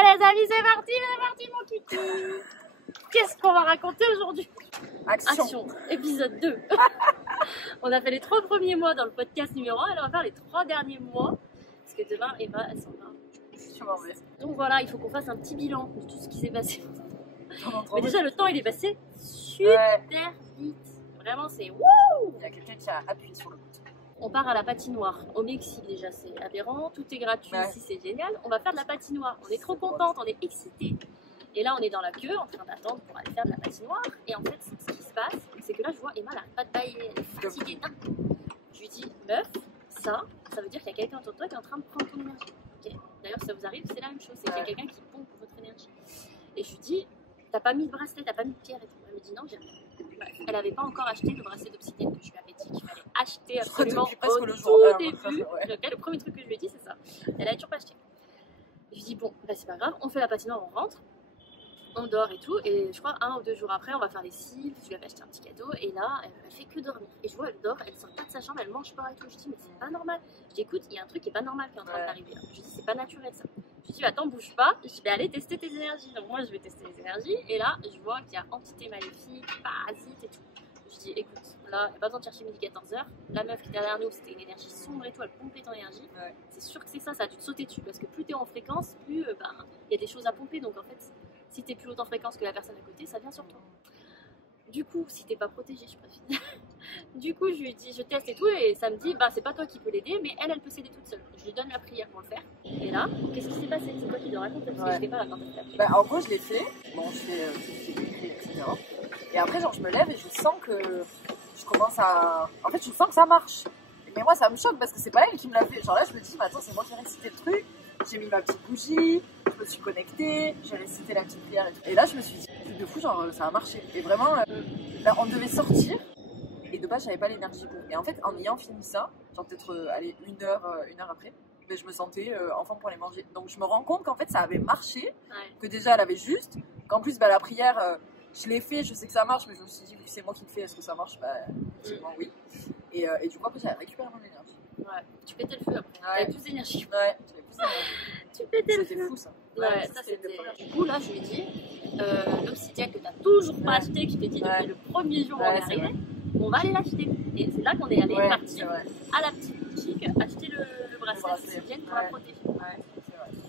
les amis, c'est parti mon kiki. Qu'est-ce qu'on va raconter aujourd'hui? Action. Épisode 2. On a fait les 3 premiers mois dans le podcast numéro 1 et là on va faire les 3 derniers mois. Parce que demain, Eva, elle s'en va. Donc voilà, il faut qu'on fasse un petit bilan de tout ce qui s'est passé. Mais déjà, le temps il est passé super vite. Vraiment, c'est wouh! Il y a quelqu'un qui a appuyé sur le bouton. On part à la patinoire. Au Mexique, déjà, c'est aberrant. Tout est gratuit ici, c'est génial. On va faire de la patinoire. On est trop contente, on est excités. Et là, on est dans la queue en train d'attendre pour aller faire de la patinoire. Et en fait, ce qui se passe, c'est que là, je vois Emma, elle n'arrête pas de bailler, elle est fatiguée. Je lui dis, meuf, ça veut dire qu'il y a quelqu'un autour de toi qui est en train de prendre ton énergie. Okay. D'ailleurs, si ça vous arrive, c'est la même chose. C'est qu'il y a quelqu'un qui pompe votre énergie. Et je lui dis, t'as pas mis de bracelet, t'as pas mis de pierre et tout. Elle me dit, non, j'ai rien. Elle n'avait pas encore acheté le bracelet d'obsidienne que je lui avais dit qu'il fallait acheter absolument au tout début. Le premier truc que je lui ai dit, c'est ça. Elle avait toujours pas acheté. Je lui dis, bon, bah, c'est pas grave, on fait la patinoire, on rentre. On dort et tout, et je crois 1 ou 2 jours après, on va faire les cils, je lui avais acheté un petit cadeau, et là, elle fait que dormir. Et je vois, elle dort, elle sort pas de sa chambre, elle mange pas et tout. Je dis, mais c'est pas normal. Je dis, écoute, il y a un truc qui est pas normal qui est en train d'arriver. Je dis, c'est pas naturel ça. Je dis, attends, bouge pas, je vais aller tester tes énergies. Donc moi, je vais tester les énergies, et là, je vois qu'il y a entité maléfique, parasite et tout. Je dis, écoute, là, il n'y a pas besoin de chercher midi 14h. La meuf qui est derrière nous, c'était une énergie sombre et tout, elle pompait ton énergie. C'est sûr que c'est ça, ça a dû te sauter dessus, parce que plus t'es en fréquence, plus il y a des choses à pomper, donc en fait. Si t'es plus haute en fréquence que la personne à côté, ça vient sur toi. Du coup, si t'es pas protégé, je préfère. Du coup, je lui dis, je teste et tout, et ça me dit, bah c'est pas toi qui peux l'aider, mais elle peut s'aider toute seule. Je lui donne la prière pour le faire. Et là, qu'est-ce qui s'est passé? C'est toi qui le racontes, parce que j'étais pas là quand elle t'a pris. Bah, en gros, je l'ai fait. Bon, je fais écrire, etc. Et après, genre, je me lève et je sens que je commence à. En fait, je sens que ça marche. Mais moi, ça me choque parce que c'est pas elle qui me l'a fait. Genre là, je me dis, mais attends, c'est moi qui ai récité le truc. J'ai mis ma petite bougie, je me suis connectée, j'ai récité la petite prière et tout. Et là, je me suis dit, truc de fou, genre, ça a marché. Et vraiment, là, on devait sortir. Et de base, j'avais pas l'énergie pour. Et en fait, en ayant fini ça, genre peut-être allez, une heure après, ben, je me sentais enfant pour aller manger. Donc je me rends compte qu'en fait, ça avait marché, que déjà, elle avait juste, qu'en plus, bah, la prière, je l'ai fait, je sais que ça marche, mais je me suis dit, vu que c'est moi qui le fais, est-ce que ça marche? Bah, effectivement, oui. Et du coup, après, j'ai récupéré mon énergie. Ouais, tu pétais le feu après. T'avais plus d'énergie. Ouais, j'avais plus d'énergie. Tu pétais le feu. C'était fou ça. Ouais, ça c'était. Du coup, là, je lui ai dit, l'obsidienne que t'as toujours pas acheté, que je t'ai dit depuis le premier jour où on est arrivé, on va aller l'acheter. Et c'est là qu'on est allé partir à la petite boutique acheter le bracelet d'obsidienne pour la protéger.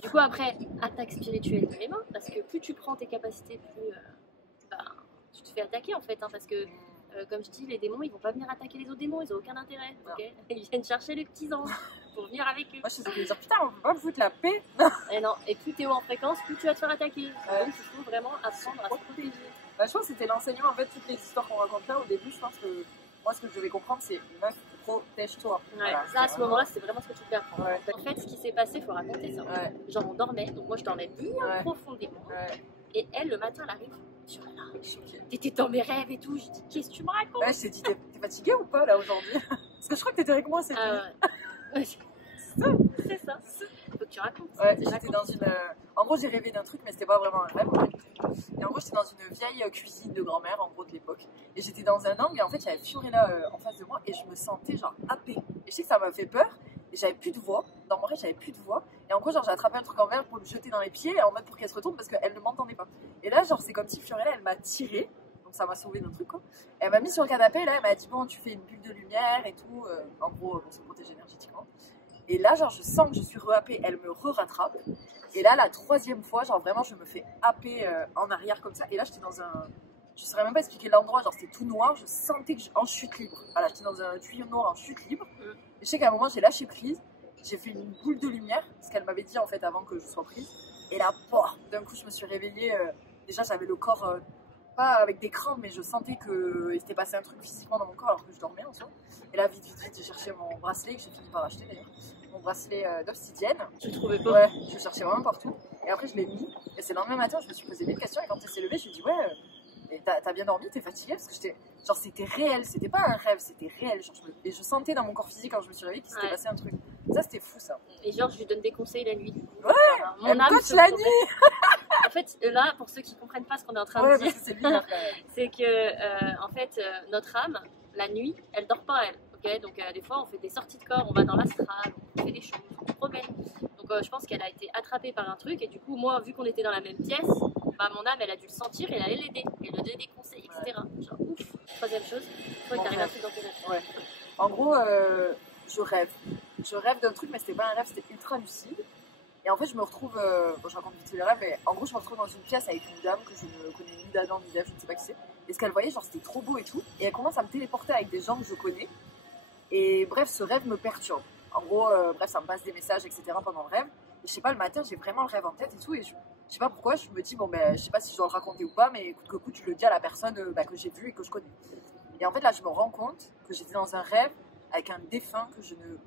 Du coup, après, attaque spirituelle de Emma, parce que plus tu prends tes capacités, plus tu te fais attaquer en fait, hein, parce que. Comme je dis, les démons, ils vont pas venir attaquer les autres démons, ils ont aucun intérêt. Okay, ils viennent chercher les petits anges pour venir avec eux. Moi, je me dire, putain, on peut pas me foutre la paix. Et non, et plus t'es haut en fréquence, plus tu vas te faire attaquer. Donc, il faut vraiment apprendre à se protéger. Bah, je pense que c'était l'enseignement, en fait, toutes les histoires qu'on raconte là, au début, je pense que moi, ce que je devais comprendre, c'est meuf, protège-toi. Voilà, ça, à ce moment-là, c'était vraiment ce que tu devais apprendre. En fait, ce qui s'est passé, il faut raconter ça. Genre, on dormait, donc moi, je dormais bien profondément. Et elle, le matin, elle arrive. Je suis là, t'étais dans mes rêves et tout. Je dis, qu'est-ce que tu me racontes? Ouais, je t'ai dit, t'es fatiguée ou pas là aujourd'hui? Parce que je crois que t'étais avec moi, c'est c'est ça. Faut que tu racontes. Ouais, j'étais dans une. En gros, j'ai rêvé d'un truc, mais c'était pas vraiment un rêve. Et en gros, j'étais dans une vieille cuisine de grand-mère, en gros, de l'époque. Et j'étais dans un angle, et en fait, il y avait Fiorella en face de moi, et je me sentais genre happée. Et je sais que ça m'a fait peur, et j'avais plus de voix. Dans mon rêve, j'avais plus de voix. Et en gros, genre, j'ai attrapé un truc en verre pour le jeter dans les pieds, en mode pour qu'elle se retourne, parce qu'elle ne m'entendait pas. Et là, genre, c'est comme si Fiorella, elle m'a tiré. Donc ça m'a sauvé d'un truc, quoi. Et elle m'a mis sur le canapé, et là, elle m'a dit, bon, tu fais une bulle de lumière et tout. En gros, on se protège énergétiquement. Et là, genre, je sens que je suis rehappée, elle me re-rattrape. Et là, la 3e fois, genre, vraiment, je me fais happer en arrière comme ça. Et là, j'étais dans un. Je saurais même pas expliquer l'endroit, genre, c'était tout noir. Je sentais que en chute libre. Voilà, j'étais dans un tuyau noir en chute libre. Et je sais qu'à un moment, j'ai lâché prise. J'ai fait une boule de lumière, ce qu'elle m'avait dit en fait avant que je sois prise. Et là, d'un coup, je me suis réveillée. Déjà, j'avais le corps. Pas avec des crampes, mais je sentais qu'il s'était passé un truc physiquement dans mon corps alors que je dormais en soi. Et là, vite, j'ai cherché mon bracelet, que j'ai fini par acheter d'ailleurs. Mon bracelet d'obsidienne. Tu le trouvais pas? Ouais, je le cherchais vraiment partout. Et après, je l'ai mis. Et c'est le lendemain matin, je me suis posé des questions. Et quand elle s'est levée, je lui ai dit, ouais, t'as bien dormi, t'es fatiguée? Parce que j'étais. Genre, c'était réel, c'était pas un rêve, c'était réel. Genre, et je sentais dans mon corps physique quand je me suis réveillée qu'il s'était passé un truc. Ça, c'était fou ça. Et genre, je lui donne des conseils la nuit. Ouais, mon âme coach la nuit. En fait, là, pour ceux qui comprennent pas ce qu'on est en train de dire, c'est que, en fait, notre âme, la nuit, elle dort pas, elle. Okay, donc, des fois, on fait des sorties de corps, on va dans l'astral, on fait des choses, on se promène. Donc, Donc je pense qu'elle a été attrapée par un truc et du coup moi vu qu'on était dans la même pièce, bah, mon âme elle a dû le sentir et elle allait l'aider, elle lui donner des conseils, etc. Genre ouf. Troisième chose, toi il t'arrive un truc dans tes rêves. Ouais. En gros, je rêve. Je rêve d'un truc mais c'était pas un rêve, c'était ultra lucide. Et en fait je me retrouve, bon je raconte vite fait les rêves, mais en gros je me retrouve dans une pièce avec une dame que je ne connais ni d'Adam ni d'Ève, je ne sais pas qui c'est. Et ce qu'elle voyait, genre c'était trop beau et tout. Et elle commence à me téléporter avec des gens que je connais. Et bref, ce rêve me perturbe. En gros, bref, ça me passe des messages, etc. pendant le rêve. Et je sais pas, le matin, j'ai vraiment le rêve en tête et tout. Et je sais pas pourquoi, je me dis, bon, ben, je sais pas si je dois le raconter ou pas, mais coûte que coûte, je le dis à la personne que j'ai vue et que je connais. Et en fait, là, je me rends compte que j'étais dans un rêve avec un défunt que je ne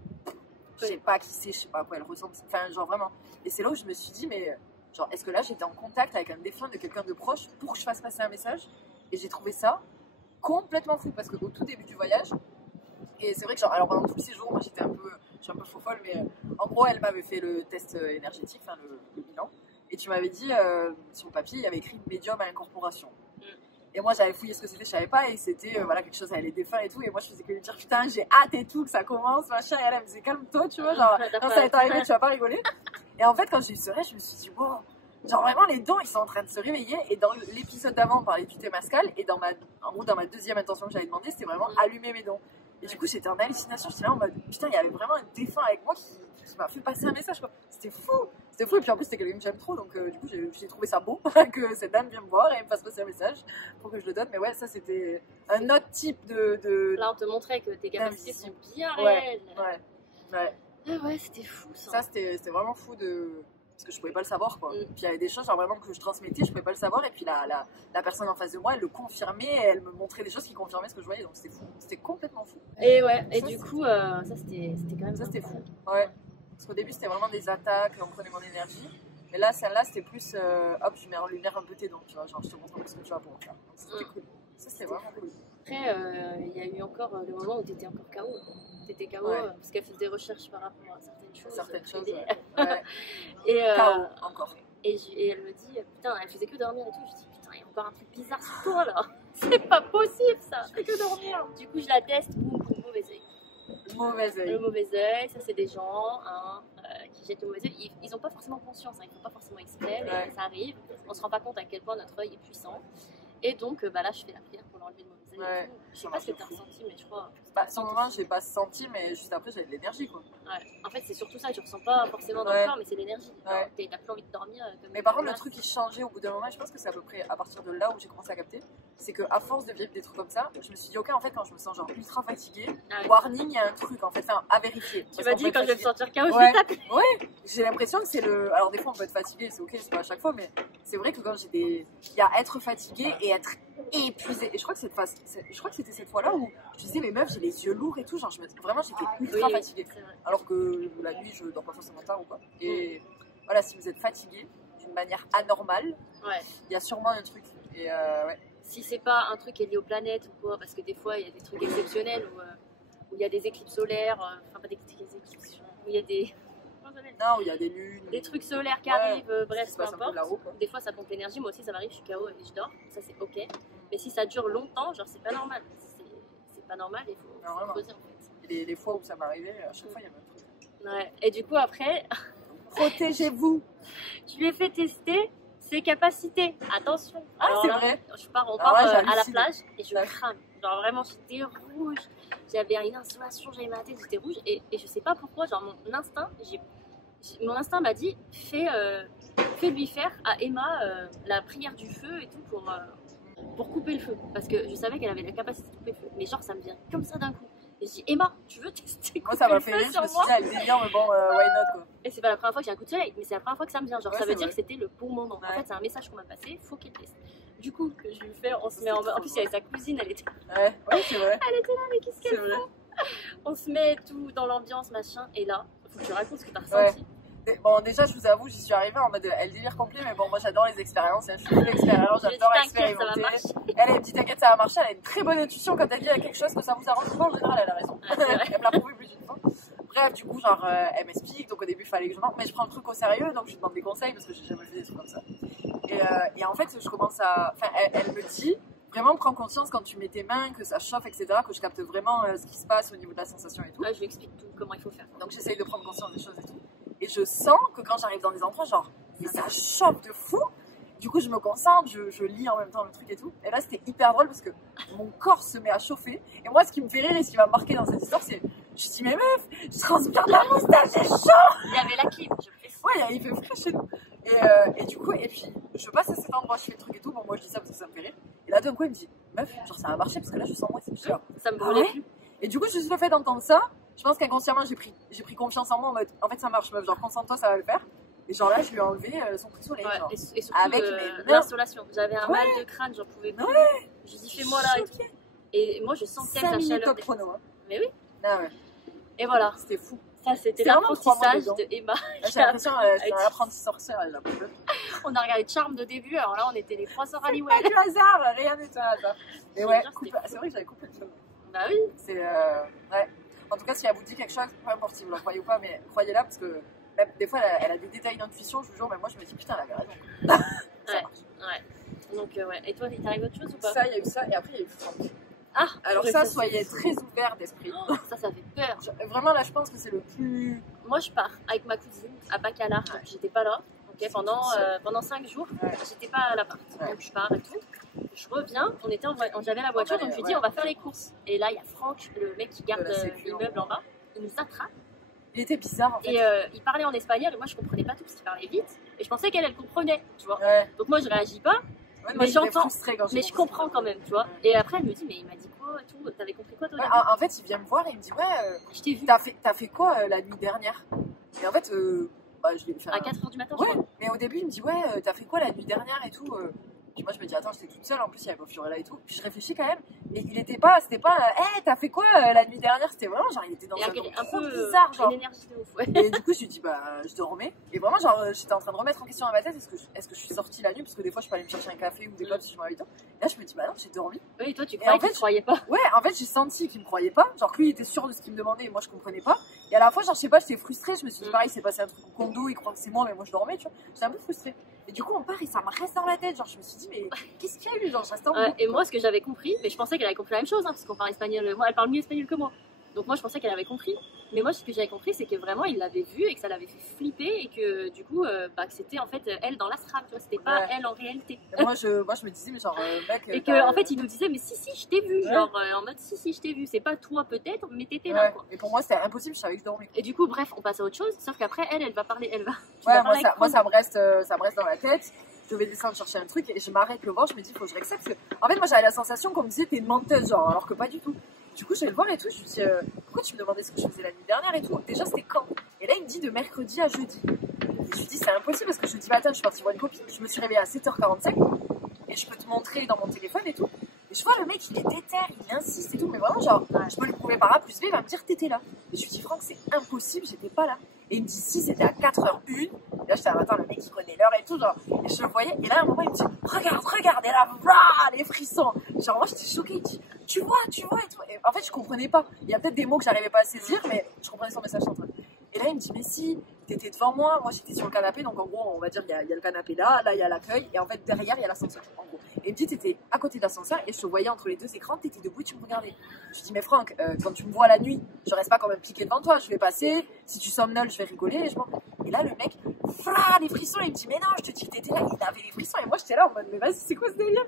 sais pas qui c'est, je sais pas à quoi elle ressemble. Enfin, genre vraiment. Et c'est là où je me suis dit, mais genre, est-ce que là, j'étais en contact avec un défunt de quelqu'un de proche pour que je fasse passer un message? Et j'ai trouvé ça complètement fou parce qu'au tout début du voyage, et c'est vrai que genre, alors pendant tout le séjour, moi j'étais je suis un peu faux folle, mais en gros elle m'avait fait le test énergétique, enfin le bilan, et tu m'avais dit sur le papier il y avait écrit médium à incorporation. Et moi j'avais fouillé ce que c'était, je savais pas, et c'était voilà quelque chose avec les défunts et tout, et moi je faisais que lui dire putain j'ai hâte et tout que ça commence machin, et elle me disait calme-toi tu vois, genre quand ça va t'arriver tu vas pas rigoler. Et en fait quand j'ai eu ce rêve je me suis dit wow, genre vraiment les dents ils sont en train de se réveiller. Et dans l'épisode d'avant on parlait du témascal, et en gros dans ma deuxième intention que j'avais demandé c'était vraiment allumer mes dents. Et du coup j'étais en hallucination, j'étais là en mode putain il y avait vraiment un défunt avec moi qui m'a fait passer un message quoi. C'était fou, et puis en plus c'était quelqu'un que j'aime trop, donc du coup j'ai trouvé ça beau que cette dame vienne me voir et me fasse passer un message pour que je le donne. Mais ouais, ça c'était un autre type de... Là on te montrait que tes capacités sont bien réelles. Ouais. Ah ouais, c'était fou ça. Ça c'était vraiment fou parce que je pouvais pas le savoir quoi. Puis il y avait des choses genre vraiment que je transmettais, je pouvais pas le savoir, et puis la personne en face de moi elle le confirmait, et elle me montrait des choses qui confirmaient ce que je voyais, donc c'était fou, c'était complètement fou. Et ouais, et du coup ça c'était quand même ça c'était fou. Ouais, parce qu'au début c'était vraiment des attaques, on prenait mon énergie, mais là celle-là c'était plus hop je mets en lumière un peu tes dents, tu vois, genre je te montre un peu ce que tu vas pouvoir faire, donc c'était cool, ça c'était vraiment cool. Après il y a eu encore le moment où t'étais encore KO. T'étais KO parce qu'elle faisait des recherches par rapport à certaines choses. Ouais. Et KO encore. Et elle me dit putain, elle faisait que dormir et tout. Je dis putain, il y a encore un truc bizarre sur toi là. C'est pas possible ça. Je fais que dormir. Du coup je la teste, boum, mauvais œil. Le mauvais œil, ça c'est des gens qui jettent le mauvais œil. Ils n'ont pas forcément conscience, ils ne font pas forcément exprès, mais ça arrive. On se rend pas compte à quel point notre œil est puissant. Et donc là je fais la prière pour l'enlever de mauvais œil. Ouais, je sais pas ce que t'as ressenti, mais je crois. Sur le moment, j'ai pas senti, mais juste après, j'avais de l'énergie quoi. Ouais, en fait, c'est surtout ça, tu ressens pas forcément dans le corps, mais c'est l'énergie. T'as plus envie de dormir. Mais par contre, le truc qui changeait au bout d'un moment, je pense que c'est à peu près à partir de là où j'ai commencé à capter, c'est qu'à force de vivre des trucs comme ça, je me suis dit, ok, en fait, quand je me sens genre ultra fatiguée, warning, il y a un truc en fait, à vérifier. Tu m'as dit, quand je vais me sentir KO, je vais taper. Ouais, j'ai l'impression que c'est le. Alors, des fois, on peut être fatigué, c'est ok, c'est pas à chaque fois, mais c'est vrai que quand j'ai des. Il y a être fatigué et être épuisé. Et je crois que c'était cette fois-là où je disais, mais meuf, j'ai les yeux lourds et tout, genre, vraiment, j'étais ultra fatiguée. Alors que la nuit, je dors pas forcément tard ou quoi. Et voilà, si vous êtes fatigué d'une manière anormale, il y a sûrement un truc. Et ouais. Si c'est pas un truc qui est lié aux planètes ou quoi, parce que des fois, il y a des trucs exceptionnels où il y a des éclipses solaires, enfin, pas des éclipses, où il y a des. Non, il y a des lunes. Des trucs solaires qui arrivent, bref, peu importe. Des fois, ça pompe l'énergie. Moi aussi, ça m'arrive, je suis KO et je dors. Ça, c'est ok. Mais si ça dure longtemps, genre, c'est pas normal. C'est pas normal, il faut poser en fait. Et les fois où ça m'arrivait, à chaque fois, il y avait un truc. Ouais. Et du coup, après. Protégez-vous. Je lui ai fait tester ses capacités. Attention. Alors, c'est vrai. On part à la plage et je crame. Genre, vraiment, j'étais rouge. J'avais une insolation, j'avais ma tête, j'étais rouge. Et je sais pas pourquoi, genre, mon instinct m'a dit fais lui faire à Emma la prière du feu et tout pour couper le feu, parce que je savais qu'elle avait la capacité de couper le feu, mais genre ça me vient comme ça d'un coup et je dis Emma, tu veux tester moi ça m'a fait rire, je me suis dit elle délire, mais bon why not quoi. Et c'est pas la première fois que j'ai un coup de soleil, mais c'est la première fois que ça me vient, genre ça veut dire que c'était le bon moment. En fait c'est un message qu'on m'a passé, faut qu'il teste. Du coup que je lui fais, on se met en plus il y avait sa cousine, elle était c'est vrai, elle était là, mais qu'est-ce qu'elle fait, on se met tout dans l'ambiance machin, et là faut que tu racontes ce que t'as ressenti. Bon, déjà, je vous avoue, j'y suis arrivée en mode elle délire complet, mais bon, moi j'adore les expériences, je suis full expérience, j'adore expérimenter. Elle me dit t'inquiète, ça va marcher, elle a une très bonne intuition quand elle dit quelque chose que ça vous arrange pas, en général, elle a raison. Elle me l'a prouvé plus d'une fois. Bref, du coup, genre, elle m'explique, donc au début, il fallait que je monte, mais je prends le truc au sérieux, donc je lui demande des conseils parce que j'ai jamais fait des trucs comme ça. Et en fait, je commence à. Enfin, elle me dit vraiment, prends conscience quand tu mets tes mains, que ça chauffe, etc., que je capte vraiment ce qui se passe au niveau de la sensation et tout. Je lui explique tout, comment il faut faire. Donc j'essaye de prendre conscience des choses et tout. Et je sens que quand j'arrive dans des endroits, genre, mais ça choque de fou. Du coup, je me concentre, je lis en même temps le truc et tout. Et là, c'était hyper drôle parce que mon corps se met à chauffer. Et moi, ce qui me fait rire et ce qui m'a marqué dans cette histoire, c'est, je dis, mais meuf, je transpire de la moustache, c'est chaud! Il y avait la clim, je précise. Ouais, il fait frais chez nous. Et du coup, et puis, je passe à cet endroit, je fais le truc et tout. Bon, moi, je dis ça parce que ça me fait rire. Et là, d'un coup, il me dit, meuf, genre, ça va marcher parce que là, je sens moi, c'est genre, Ça me brûlait plus. Et du coup, juste le fait d'entendre ça, je pense qu'inconsciemment, j'ai pris confiance en moi en mode, en fait, ça marche, meuf, genre, concentre-toi, ça va le faire. Et genre là, je lui ai enlevé son coup de soleil. Ouais, genre. et surtout avec l'insolation. J'avais un mal de crâne, j'en pouvais plus. Ouais. Je lui ai dit, fais-moi là. Et moi, je sentais sa chaleur. Chrono, hein. Mais oui. Ah ouais. Et voilà. C'était fou. Ça, c'était l'apprentissage de Emma. J'ai l'impression que j'étais un apprenti sorcière. On a regardé Charme de début, alors là, on était les 3 sœurs Halliwell. Pas du hasard, rien n'est un hasard. Mais ouais, c'est vrai que j'avais coupé le feu. Bah oui. C'est. Ouais. En tout cas, si elle vous dit quelque chose, peu importe si vous la croyez ou pas, mais croyez-la parce que. Même, des fois, elle a des détails d'intuition, je vous jure, mais moi je me dis putain, elle avait raison. Ouais. Donc, ouais. Et toi, il t'arrive autre chose ou pas? Ça, il y a eu ça, et après, il y a eu Franck. Ah, alors ça, soyez très ouverts d'esprit. Oh, ça fait peur. Vraiment, là, je pense que c'est le plus. Moi, je pars avec ma cousine à Bacalar. Ouais. J'étais pas là. Okay, pendant 5 jours, j'étais pas à l'appart. Ouais. Donc, je pars et tout. Je reviens, j'avais la voiture, donc je lui dis, on va faire les courses. Et là, il y a Franck, le mec qui garde l'immeuble en bas. Il nous attrape. Il était bizarre en fait. Et il parlait en espagnol et moi je comprenais pas tout parce qu'il parlait vite. Et je pensais qu'elle comprenait, tu vois. Ouais. Donc moi je réagis pas, Ouais, mais j'entends, mais je comprends ça. quand même, tu vois. Et après elle me dit, mais il m'a dit quoi et tout, t'avais compris quoi toi? Ouais, en fait, il vient me voir et il me dit, ouais, je t'ai vu. T'as fait quoi la nuit dernière? Et en fait, bah, je l'ai fait. À 4h du matin, ouais, je crois. mais au début, il me dit, ouais, t'as fait quoi la nuit dernière et tout. Puis moi, je me dis, attends, j'étais toute seule, en plus, il y avait pas Fiorella et tout. Puis je réfléchis quand même, mais c'était pas, hey, t'as fait quoi la nuit dernière? C'était vraiment, genre, il était dans un peu bizarre, genre. Une énergie de ouf, ouais. Et du coup, je lui dis, bah, je dormais. Et vraiment, genre, j'étais en train de remettre en question dans ma tête, est-ce que je suis sortie la nuit? Parce que des fois, je peux aller me chercher un café ou des potes si je m'en vais. Et là, je me dis, bah non, j'ai dormi. Oui, toi, tu croyais pas. Ouais, en fait, j'ai senti qu'il me croyait pas. Genre, que lui, il était sûr de ce qu'il me demandait et moi, je comprenais pas. Et à la fois, genre, je sais pas, j'étais frustrée. Je me suis dit, pareil, c'est passé un truc au condo, il croit que c'est moi, mais moi, je dormais, tu vois. J'étais un peu frustrée. Et du coup, on part et ça me reste dans la tête. Genre, je me suis dit, mais qu'est-ce qu'il y a eu? Genre, je reste en boucle. Et moi, ce que j'avais compris, mais je pensais qu'elle avait compris la même chose, hein, parce qu'on parle espagnol. Moi, elle parle mieux espagnol que moi. Donc, moi, je pensais qu'elle avait compris. Mais moi, ce que j'avais compris, c'est que vraiment, il l'avait vue et que ça l'avait fait flipper et que du coup, que c'était en fait elle dans l'astral, tu vois. C'était pas elle en réalité. Et moi, je me disais, mais genre, mec. Et qu'en fait, il nous disait, mais si, je t'ai vu. Genre, en mode, si, je t'ai vu. C'est pas toi peut-être, mais t'étais là, quoi. Et pour moi, c'était impossible, je savais que je dormais. Et du coup, bref, on passe à autre chose. Sauf qu'après, elle va parler. Ouais, moi, ça me reste dans la tête. Je devais descendre chercher un truc et je m'arrête le voir, je me dis, faut que je réaccepte. Parce que, en fait, moi, j'avais la sensation qu'on me disait, t'es une menteuse, genre, alors que pas du tout. Du coup, je vais le voir et tout, je lui dis, pourquoi tu me demandais ce que je faisais la nuit dernière et tout? Déjà, c'était quand? Et là, il me dit de mercredi à jeudi. Et je lui dis, c'est impossible parce que jeudi matin, je suis partie voir une copine, je me suis réveillée à 7h45 et je peux te montrer dans mon téléphone et tout. Et je vois le mec, il est déter, il insiste et tout, mais vraiment, genre, je peux le prouver par A plus B, il va me dire, t'étais là. Et je lui dis, Franck, c'est impossible, j'étais pas là. Et il me dit, si, c'était à 4h01. Et là, j'étais, attends, le mec, il connaît l'heure et tout, genre. Et je le voyais. Et là, à un moment, il me dit, regarde, et là, les frissons. Genre, moi, j'étais choquée. Il dit, tu vois, et tout. Et en fait, je comprenais pas. Il y a peut-être des mots que j'arrivais pas à saisir, mais je comprenais son message central. Et là, il me dit, mais si, t'étais devant moi. Moi, j'étais sur le canapé. Donc, en gros, on va dire, il y a le canapé là, il y a l'accueil. Et en fait, derrière, il y a l'ascenseur, en gros. Et il me dit, t'étais à côté de l'ascenseur et je te voyais entre les deux écrans, t'étais debout et tu me regardais. Je lui dis, mais Franck, quand tu me vois la nuit, je reste pas quand même piqué devant toi, je vais passer, si tu somnoles, je vais rigoler et je m'en... Et là, le mec, les frissons, il me dit, mais non, je te dis que t'étais là, il avait les frissons et moi j'étais là en mode, mais vas-y, c'est quoi ce délire?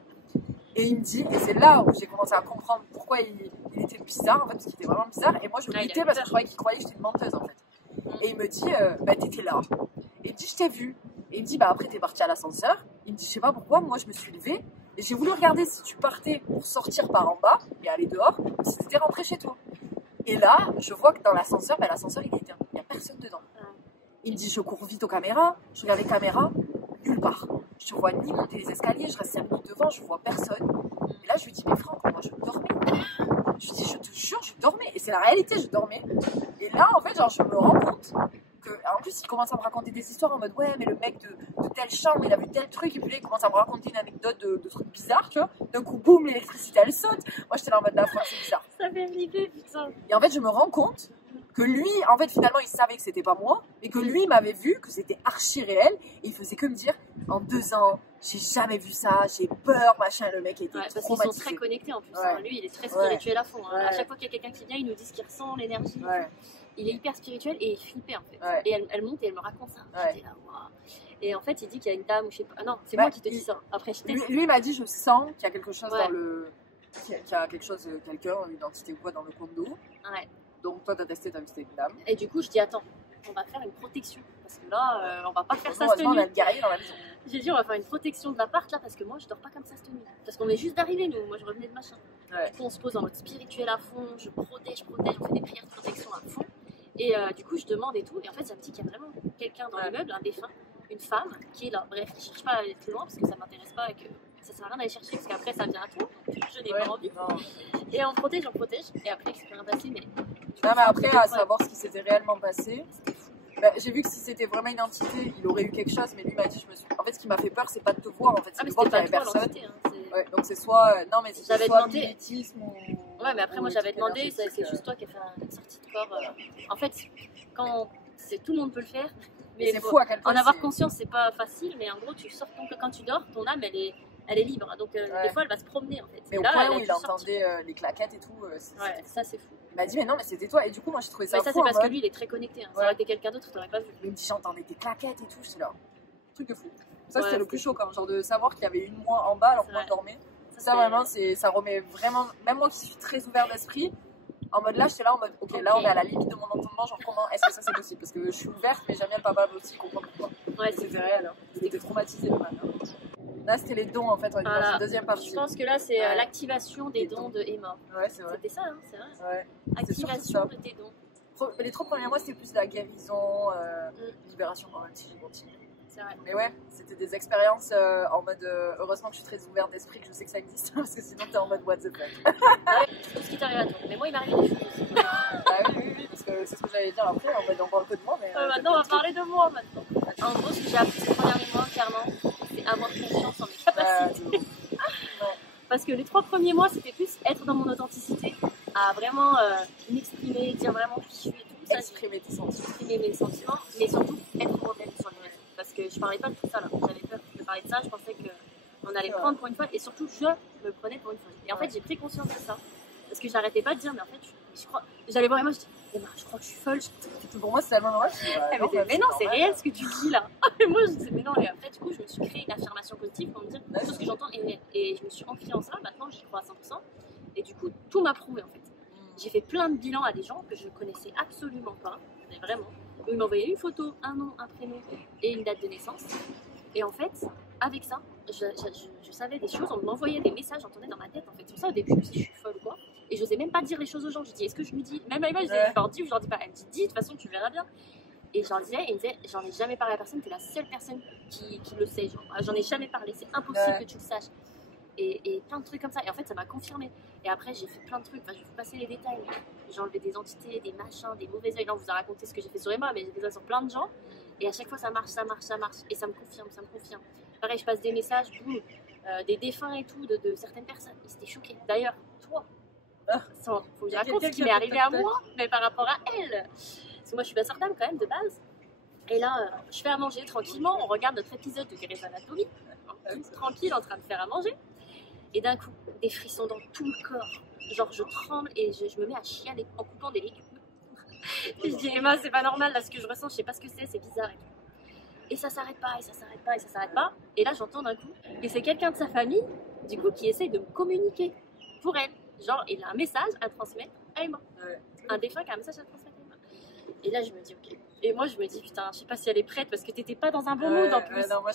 Et il me dit, et c'est là où j'ai commencé à comprendre pourquoi il était bizarre, en fait, parce qu'il était vraiment bizarre, et moi je me luttais parce que je croyais qu'il croyait que j'étais une menteuse en fait. Et il me dit, bah t'étais là. Et il me dit, je t'ai vu. Et il me dit, bah après t'es parti à l'ascenseur. Il me dit, je sais pas pourquoi, moi je me suis levée. Et j'ai voulu regarder si tu partais pour sortir par en bas et aller dehors, si tu étais rentré chez toi. Et là, je vois que dans l'ascenseur, bah, l'ascenseur il est éteint. Il n'y a personne dedans. Il me dit, je cours vite aux caméras. Je regarde les caméras, nulle part. Je ne vois ni monter les escaliers, je reste 5 minutes devant, je vois personne. Et là, je lui dis, mais Franck, moi je dormais. Je lui dis, je te jure, je dormais. Et c'est la réalité, je dormais. Et là, en fait, genre, je me rends compte que, en plus, il commence à me raconter des histoires en mode, ouais, mais le mec de telle chambre, il a vu tel truc. Et puis là, il commence à me raconter une anecdote de trucs bizarres, tu vois. D'un coup, boum, l'électricité, elle saute. Moi, j'étais là en mode, la foi, c'est bizarre. Ça fait flipper, putain. Et en fait, je me rends compte que lui, en fait, finalement, il savait que c'était pas moi, mais que lui m'avait vu, que c'était archi réel, et il faisait que me dire, en 2 ans, j'ai jamais vu ça, j'ai peur, machin. Le mec était parce qu'ils traumatisé. sont très connectés en plus. Ouais. Hein. Lui, il est très spirituel à fond. Hein. Ouais. À chaque fois qu'il y a quelqu'un qui vient, il nous dit ce qu'il ressent, l'énergie. Ouais. Il est hyper spirituel et il flippait en fait. Ouais. Et elle monte et elle me raconte ça. Ouais. J'étais là, waouh. Et en fait, il dit qu'il y a une dame ou je sais pas. Ah non, c'est Bah, moi qui te dis ça. Après, je teste. Lui, il m'a dit, je sens qu'il y a quelque chose Ouais. dans le... qu'il y a quelque chose, quelqu'un, une entité ou quoi dans le condo. Ouais. Donc toi, t'as testé, t'as vu c'était une dame. Et du coup, je dis attends, on va faire une protection. Parce que là, on va pas faire ça cette Heureusement, on a nuit. le guerrier dans la maison. J'ai dit on va faire une protection de l'appart là parce que moi je dors pas comme ça cette nuit. Parce qu'on est juste d'arriver nous, moi je revenais de machin. Ouais. Du coup on se pose en mode spirituel à fond, je protège, on fait des prières de protection à fond. Et du coup je demande et tout. Et en fait ça me dit qu'il y a vraiment quelqu'un dans l'immeuble, un défunt, une femme qui est là. Bref, je cherche pas à aller plus loin parce que ça m'intéresse pas et que ça sert à rien d'aller chercher parce qu'après ça vient à toi. Je n'ai pas envie. Non. Et on protège. Et après il s'est rien passé mais. Non, mais après, à savoir ce qui s'était réellement passé, bah, j'ai vu que si c'était vraiment une entité, il aurait eu quelque chose, mais lui m'a dit, en fait, ce qui m'a fait peur, c'est pas de te voir, en fait, c'est de voir qu'il y avait personne. Hein, ouais, donc c'est soit, non, mais c'est soit mimétisme ou... Ouais, mais après, moi j'avais demandé, c'est juste toi qui as fait une sortie de corps. En fait, quand tout le monde peut le faire, mais c'est fou à quel point en avoir conscience, c'est pas facile, mais en gros, tu sors quand tu dors, ton âme, elle est libre, donc des fois, elle va se promener en fait. Mais au là, point où il entendait les claquettes et tout, ouais, ça c'est fou. Il m'a dit, mais non, mais c'était toi. Et du coup, moi, j'ai trouvé ça fou. Mais ça, c'est parce que lui, il est très connecté. Hein. Ça aurait été quelqu'un d'autre, t'aurais pas vu. Il me dit, j'entendais des claquettes et tout. Je suis là. Truc de fou. Ça, c'était le plus choquant. Genre de savoir qu'il y avait une moi en bas alors que moi, je dormais. Ça, vraiment, ça remet vraiment. Même moi qui suis très ouvert d'esprit, en mode là, j'étais là en mode, ok, là, on est à la limite de mon entendement. Genre, comment est-ce que ça, c'est possible? Parce que je suis ouverte, mais jamais pas mal aussi comprendre pourquoi. Ouais, c'était réel. Hein. J'étais traumatisée, le mal. Là, c'était les dons, en fait, on est dans une deuxième partie. Je pense que là, c'est l'activation des dons de Emma. Ouais, c'est vrai. C'était ça, hein, c'est vrai. Ouais. Activation de tes dons. Les 3 premiers mois, c'était plus de la guérison, libération quand même, si j'ai continué. C'est vrai. Mais ouais, c'était des expériences en mode heureusement que je suis très ouverte d'esprit, que je sais que ça existe, parce que sinon, t'es en mode what the fuck. Tout ce qui t'arrive à toi. Mais moi, il m'arrive des choses aussi. Oui, parce que c'est ce que j'allais dire après, en mode on parle que de moi. Mais, maintenant, on va parler de moi maintenant. En gros, ce que j'ai appris ces premiers mois, clairement, c'est avoir confiance en mes capacités. Parce que les 3 premiers mois, c'était plus être dans mon authenticité, à vraiment m'exprimer, dire vraiment qui je suis et tout. Ça, exprimer tes sentiments. Exprimer mes sentiments, mais surtout être moi-même sur les réseaux. Parce que je parlais pas de tout ça là, j'avais peur de parler de ça, je pensais qu'on allait me prendre pour une folle, et surtout je me prenais pour une folle. Et en fait, j'ai pris conscience de ça, parce que j'arrêtais pas de dire, mais en fait, je crois, j'allais voir Emma, je dis, je crois que je suis folle. Pour moi, c'est tellement normal. Mais non, c'est réel ce que tu dis là. Et moi, je disais, mais non, et après, du coup, je me suis créé une affirmation positive pour me dire, tout ce que j'entends est réel. Et je me suis ancrée en ça, maintenant, j'y crois à 100%. Et du coup, tout m'a prouvé en fait. J'ai fait plein de bilans à des gens que je connaissais absolument pas, mais vraiment. Ils m'envoyaient une photo, un nom, un prénom et une date de naissance. Et en fait, avec ça, je savais des choses, on m'envoyait des messages, j'entendais dans ma tête. En fait, c'est pour ça au début, je me suis dit, je suis folle ou quoi. Et je n'osais même pas dire les choses aux gens. Je dis, est-ce que je lui dis? Même à Emma, je disais, je leur dis ou je leur dis pas. Elle me dit, dis, de toute façon, tu verras bien. Et je leur disais, et ils me disaient, j'en ai jamais parlé à personne, t'es la seule personne qui le sait. J'en ai jamais parlé, c'est impossible que tu le saches. Et plein de trucs comme ça. Et en fait, ça m'a confirmé. Et après, j'ai fait plein de trucs. Enfin, je vais vous passer les détails. J'ai enlevé des entités, des machins, des mauvais œils. Là, on vous a raconté ce que j'ai fait sur Emma, mais j'ai fait ça sur plein de gens. Et à chaque fois, ça marche, ça marche, ça marche. Et ça me confirme, ça me confirme. Pareil, je passe des messages, boum, des défunts et tout de certaines personnes. Ils étaient choqués. D'ailleurs, toi, faut que je raconte ce qui m'est arrivé à moi, mais par rapport à elle. Parce que moi, je suis bassardame quand même de base. Et là, je fais à manger tranquillement. On regarde notre épisode de Grey's Anatomy. Toute tranquille, en train de faire à manger. Et d'un coup, des frissons dans tout le corps. Genre, je tremble et je me mets à chialer en coupant des légumes. Et je dis, Emma, c'est pas normal, là, ce que je ressens, je sais pas ce que c'est bizarre. Et ça s'arrête pas, et ça s'arrête pas, et ça s'arrête pas. Et là, j'entends d'un coup, et c'est quelqu'un de sa famille, du coup, qui essaye de me communiquer pour elle. Genre, il a un message à transmettre à Emma. Un défunt qui a un message à transmettre à Emma. Et là, je me dis, ok. Et moi, je me dis, putain, je sais pas si elle est prête, parce que t'étais pas dans un bon mood en plus. Non, moi,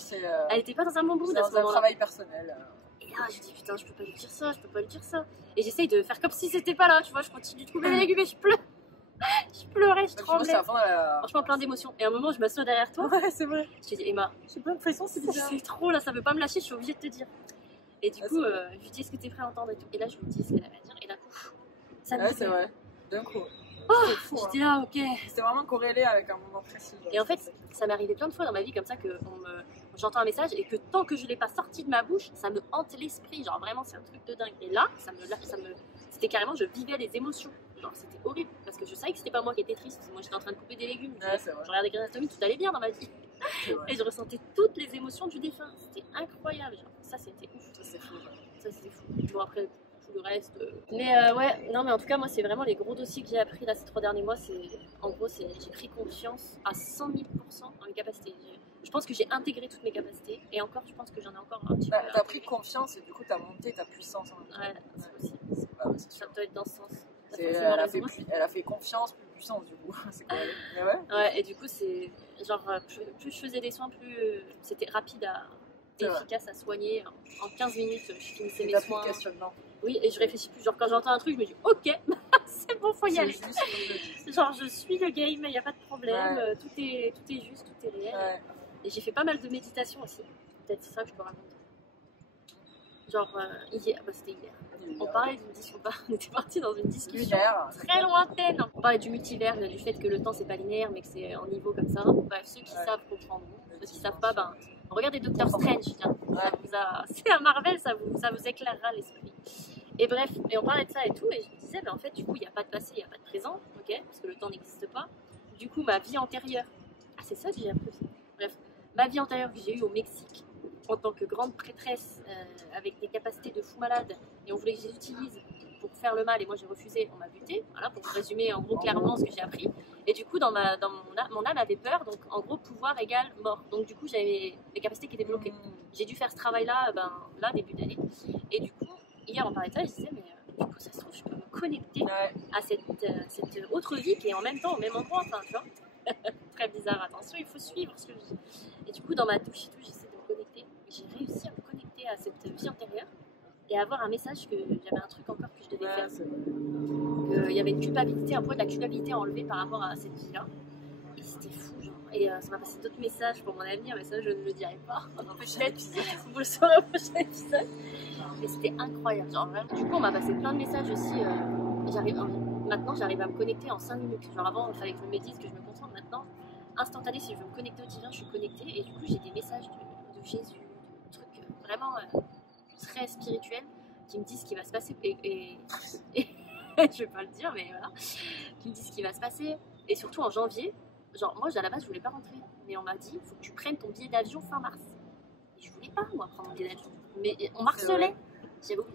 elle était pas dans un bon mood à ce moment-là. C'est un travail personnel. Et là, je dis, putain, je peux pas lui dire ça, je peux pas lui dire ça. Et j'essaye de faire comme si c'était pas là, tu vois, je continue de couper les légumes et je pleure. Je pleurais, je tremblais. Franchement, plein d'émotions. Et à un moment, je m'assois derrière toi. Ouais, c'est vrai. Je te dis, Emma, j'ai plein de pression, c'est bizarre. C'est trop là, ça veut pas me lâcher, je suis obligée de te dire. Et du coup, je lui dis, est-ce que t'es prêt à entendre et tout. Et là, je lui dis ce qu'elle avait à dire. Et d'un coup, ça me c'est vrai. D'un coup. Oh, j'étais là, ok. C'était vraiment corrélé avec un moment précis. Et en fait, ça m'est arrivé plein de fois dans ma vie comme ça que j'entends un message et que tant que je l'ai pas sorti de ma bouche, ça me hante l'esprit. Genre vraiment, c'est un truc de dingue. Et là, c'était carrément, je vivais les émotions. Genre, c'était horrible parce que je savais que c'était pas moi qui étais triste. Moi, j'étais en train de couper des légumes. Je regardais Grey's Anatomy, tout allait bien dans ma vie. Et je ressentais toutes les émotions du défunt. C'était incroyable. Genre. Ça, c'était ouf. Ça, c'est fou. Ça, c'était fou. Bon, après, tout le reste. Mais ouais, non, mais en tout cas, moi, c'est vraiment les gros dossiers que j'ai appris là ces 3 derniers mois. En gros, j'ai pris confiance à 100 000% en mes capacités. Je pense que j'ai intégré toutes mes capacités. Et encore, je pense que j'en ai encore un petit peu. T'as pris confiance et du coup, t'as monté ta puissance. Ouais, c'est possible. Ça doit être dans ce sens. Elle a fait confiance, plus puissance du coup. C'est quand même... ouais, et du coup, c'est genre, plus je faisais des soins, plus c'était rapide et efficace à soigner. En 15 minutes, je finissais mes soins. Oui, et je réfléchis plus. Genre, quand j'entends un truc, je me dis, ok, c'est bon, faut y aller. Genre, je suis le game, il n'y a pas de problème. Ouais. Tout est juste, tout est réel. Ouais. Et j'ai fait pas mal de méditation aussi. Peut-être c'est ça que je peux raconter. Genre, hier, c'était hier. On parlait d'une discussion, on était parti dans une discussion très lointaine. On parlait du multivers, du fait que le temps c'est pas linéaire mais que c'est en niveau comme ça. Bref, ceux qui savent comprendront. Ceux qui savent pas, regardez Doctor Strange, tiens. C'est un Marvel, ça vous éclairera l'esprit. Et bref, et on parlait de ça et tout, et je me disais, mais en fait, du coup, il n'y a pas de passé, il n'y a pas de présent, ok, parce que le temps n'existe pas. Du coup, ma vie antérieure, c'est ça que j'ai appris aussi. Bref, ma vie antérieure que j'ai eue au Mexique, en tant que grande prêtresse avec des capacités de fou malade, et on voulait que je les utilise pour faire le mal, et moi j'ai refusé, on m'a buté. Voilà, pour résumer en gros clairement ce que j'ai appris. Et du coup, mon âme avait peur, donc en gros, pouvoir égale mort. Donc du coup, j'avais les capacités qui étaient bloquées. J'ai dû faire ce travail-là, là, début d'année. Et du coup, hier on parlait de ça, et je disais, mais du coup, ça se trouve, je peux me connecter à cette autre vie qui est en même temps au même endroit, enfin, tu vois. Très bizarre, attention, il faut suivre ce que je dis. Et du coup, dans ma douche et tout, j'essaie de me connecter. J'ai réussi à me connecter à cette vie antérieure et à avoir un message que j'avais un truc encore que je devais faire. Qu'il y avait une culpabilité, un poids de la culpabilité à enlever par rapport à cette vie-là. Et c'était fou, genre. Et ça m'a passé d'autres messages pour mon avenir, mais ça, je ne le dirais pas. Peut-être, vous le saurez au prochain épisode. Mais c'était incroyable, genre vraiment. Du coup, on m'a passé plein de messages aussi. Maintenant, j'arrive à me connecter en 5 minutes. Genre avant, il fallait que je me médite, que je me concentre. Maintenant, instantané, si je veux me connecter au divin, je suis connectée. Et du coup, j'ai des messages de Jésus, de trucs vraiment très spirituels qui me disent ce qui va se passer. Et je vais pas le dire, mais voilà. Qui me disent ce qui va se passer. Et surtout en janvier, genre moi, à la base, je voulais pas rentrer. Mais on m'a dit, il faut que tu prennes ton billet d'avion fin mars. Et je voulais pas, moi, prendre mon billet d'avion. Mais on m'harcelait.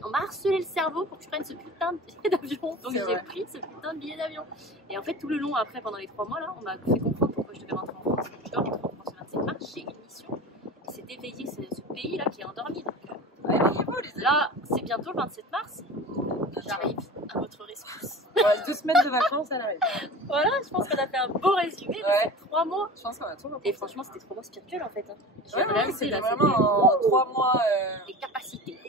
On m'a harcelé le cerveau pour que je prenne ce putain de billet d'avion. Donc j'ai pris ce putain de billet d'avion. Et en fait, tout le long, après, pendant les 3 mois, là, on m'a fait comprendre pourquoi je devais rentrer en France. Je dois rentrer en France le 27 mars. J'ai une mission. C'est d'éveiller ce pays-là qui est endormi. Donc, là, c'est bientôt le 27 mars. J'arrive à votre rescousse. 2 semaines de vacances, elle arrive. Voilà, je pense qu'on a fait un beau résumé de ces 3 mois. Je pense qu'on a tout repris. Et franchement, c'était 3 mois spirituels en fait. C'était vraiment en 3 mois. Les capacités.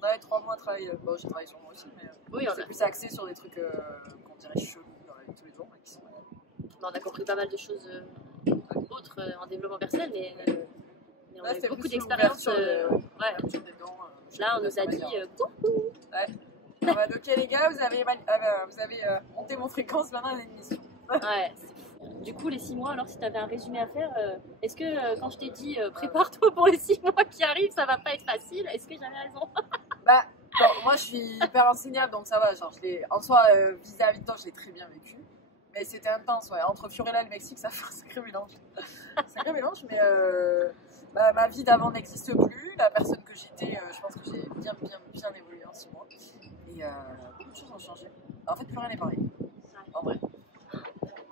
Ouais, 3 mois de travail. Bon, j'ai travaillé sur moi aussi, mais c'est plus axé sur des trucs qu'on dirait chelous tous les jours. Qui sont... on a compris pas mal de choses autres en développement personnel, mais on a eu beaucoup d'expériences. Là, on nous a dit coucou. Ok, les gars, vous avez monté mon fréquence maintenant à l'émission. Ouais. Du coup, les 6 mois, alors si tu avais un résumé à faire, est-ce que quand je t'ai dit prépare-toi pour les 6 mois qui arrivent, ça va pas être facile, est-ce que j'avais raison? Moi je suis hyper enseignable donc ça va, genre en soi vis-à-vis de toi je l'ai très bien vécu, mais c'était intense, entre Fiorella et le Mexique ça fait un sacré mélange. Sacré mélange, mais ma vie d'avant n'existe plus, la personne que j'étais, je pense que j'ai bien évolué en 6 mois, et beaucoup de choses ont changé. En fait plus rien n'est pareil, en vrai.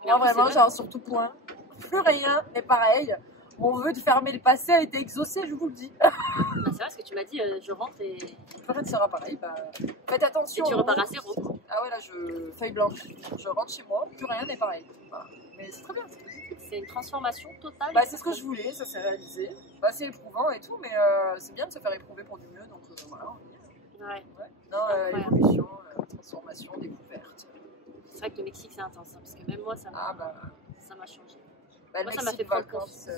Moi vraiment, genre sur tout point, plus rien n'est pareil. Mon vœu de fermer le passé a été exaucé, je vous le dis. C'est vrai, ce que tu m'as dit, je rentre et... Plus rien ne sera pareil. Faites attention. Et tu repars à 0. Ah ouais, là, feuille blanche. Je rentre chez moi, plus rien n'est pareil. Voilà. Mais c'est très bien. C'est une transformation totale. C'est ce que je voulais, ça s'est réalisé. C'est éprouvant et tout, mais c'est bien de se faire éprouver pour du mieux. Donc voilà. Non, évolution, transformation, découverte. C'est vrai que le Mexique, c'est intense, parce que même moi, ça m'a changé. Moi, ça m'a fait prendre confiance.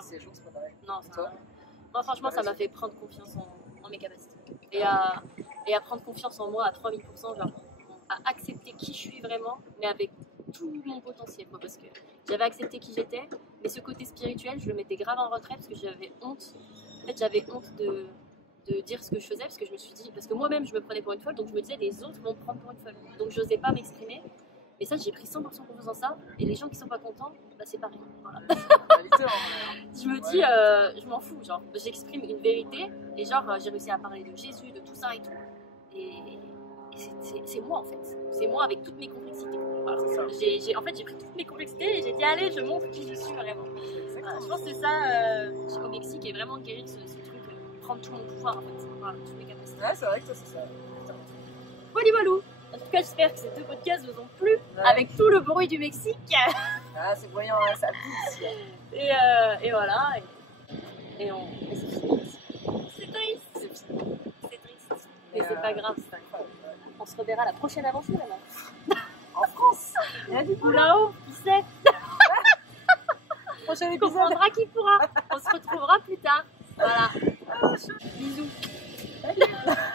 Ces jours, c'est pas pareil. Non, moi, franchement, ça m'a fait prendre confiance en mes capacités. Et à prendre confiance en moi à 3000%, genre, à accepter qui je suis vraiment, mais avec tout mon potentiel. Parce que j'avais accepté qui j'étais, mais ce côté spirituel, je le mettais grave en retrait parce que j'avais honte. En fait, j'avais honte de dire ce que je faisais, parce que je me suis dit, parce que moi-même, je me prenais pour une folle, donc je me disais, les autres vont me prendre pour une folle. Donc, je n'osais pas m'exprimer. Et ça, j'ai pris 100% confiance en ça. Et les gens qui sont pas contents, bah, c'est pareil. Voilà. Je me dis, je m'en fous. Genre, j'exprime une vérité. Et genre, j'ai réussi à parler de Jésus, de tout ça et tout. Et c'est moi en fait. C'est moi avec toutes mes complexités. Voilà. En fait, j'ai pris toutes mes complexités et j'ai dit, allez, je montre qui je suis vraiment. Voilà, je pense que c'est ça au Mexique est vraiment guéri ce truc, prendre tout mon pouvoir en fait. Voilà, toutes mes capacités. Ouais, c'est vrai que toi, c'est ça. Wally-walou. En tout cas, j'espère que ces 2 podcasts vous ont plu, avec tout le bruit du Mexique. Ah, c'est voyant, hein, ça pousse. Et voilà. Et c'est fini. C'est triste. C'est fini. C'est triste. Mais c'est pas grave. C'est incroyable. On se reverra à la prochaine aventure alors. En France. Il y a du Ou là-haut, qui sait. Prochain On épisode. comprendra qui pourra. On se retrouvera plus tard. Voilà. Bisous.